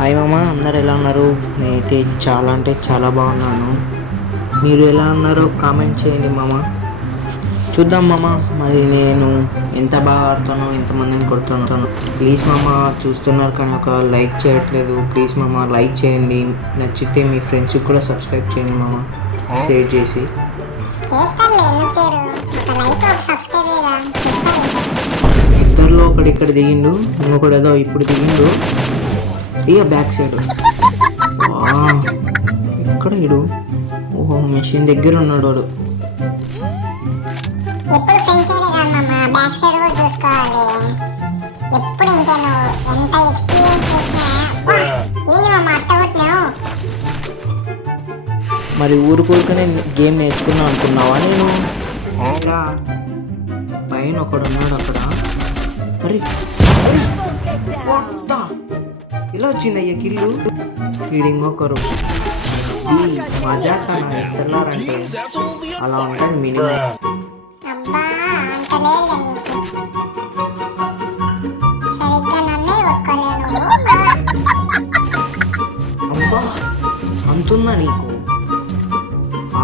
Hi మామ అందరు ఎలా ఉన్నారు? నేనైతే చాలా అంటే చాలా బాగున్నాను. మీరు ఎలా ఉన్నారో కామెంట్ చేయండి మామ. చూద్దాం మామ మరి నేను ఎంత బాగా ఆడుతానో ఎంతమందిని కొడుతానో. ప్లీజ్ మామ చూస్తున్నారు కానీ ఒక లైక్ చేయట్లేదు. ప్లీజ్ మామ లైక్ చేయండి. నచ్చితే మీ ఫ్రెండ్స్కి కూడా సబ్స్క్రైబ్ చేయండి మామ. షేర్ చేసి. ఇద్దరిలో ఒకడు ఇక్కడ దిగిండు ఇంకొకడు ఏదో ఇప్పుడు దిగిండు. ఇక బ్యాక్ సైడ్? ఇక్కడ ఇడు ఓహో మెషిన్ దగ్గర ఉన్నాడు వాడు. ఎప్పుడు సైడే బ్యాక్ సైడ్ కూడా చూసుకోవాలి. ఎప్పుడు ఇంతే నువ్వు? ఎంత ఎక్స్పీరియన్స్ చేసినా? వా, ఏంది మామ అట్ట కొట్టినావు? మరి ఊరు కూరుకునే గేమ్ నేర్చుకున్నా అనుకున్నావా నేను. పైన ఒకడు ఉన్నాడు అక్కడ. మరి What the? ఇలా వచ్చింది అయ్యా కిల్లు? ఫీడింగ్ ఒకరు ఈ మజాక నా ఎస్ఎల్ఆర్ అంటే అలా ఉంటుంది మినిమం. అబ్బా అంతుందా నీకు?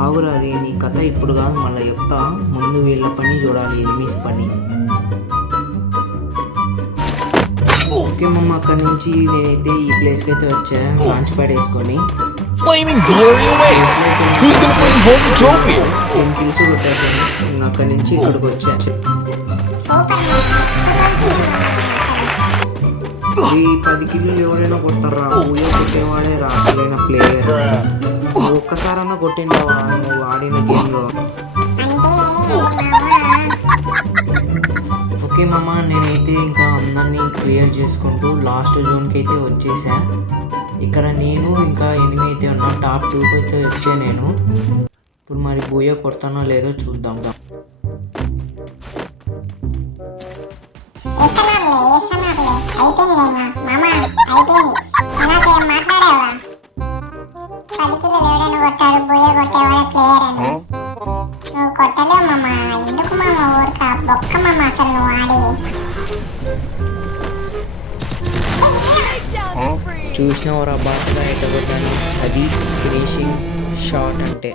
ఆవురా రే నీ కథ ఇప్పుడు కాదు మళ్ళీ చెప్తా. ముందు వీళ్ళ పని చూడాలి ఎనిమిస్ పని. ఓకే మమ్మ అక్కడి నుంచి నేనైతే ఈ ప్లేస్కి అయితే వచ్చా. లాంచ్ ప్యాడ్ వేసుకొని Flaming glory away! Who's gonna bring home the trophy? అక్కడి నుంచి ఇక్కడికి వచ్చా. ఈ పది కిల్లులు ఎవరైనా కొడతారా ఊయో కొట్టేవాడే రాసలైన ప్లేయర్ ఒక్కసారన్నా కొట్టిండావా? నువ్వు ఆడిన గేమ్లో ఓకే మామ అందరినీ క్లియర్ చేసుకుంటూ లాస్ట్ జోన్కి అయితే వచ్చేసా. ఇక్కడ నేను ఇంకా ఎనిమిది అయితే ఉన్నా టాప్ టూకి అయితే వచ్చా నేను. ఇప్పుడు మరి బూయ కొడతానో లేదో చూద్దాం. వేసనాలే వేసనాలే చూసినవరా బాగా ఎట్టగొట్టాను అది ఫినిషింగ్ షాట్ అంటే.